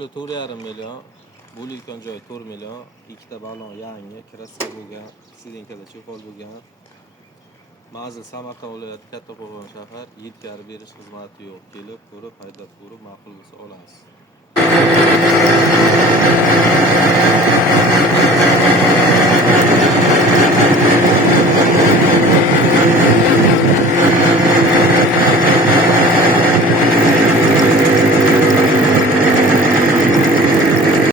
puli 4,5 million. Bu yilgan joy 4 million. Ikkita balon yangi, kraska bo'lgan, sidinkada chexol bo'lgan. Manzil Samarqand viloyati Kattaqo'rg'on shahar. Yetkazib berish xizmati yo'q. Kelib ko'rib, haydab ko'rib, ma'qul bo'lsa olasiz.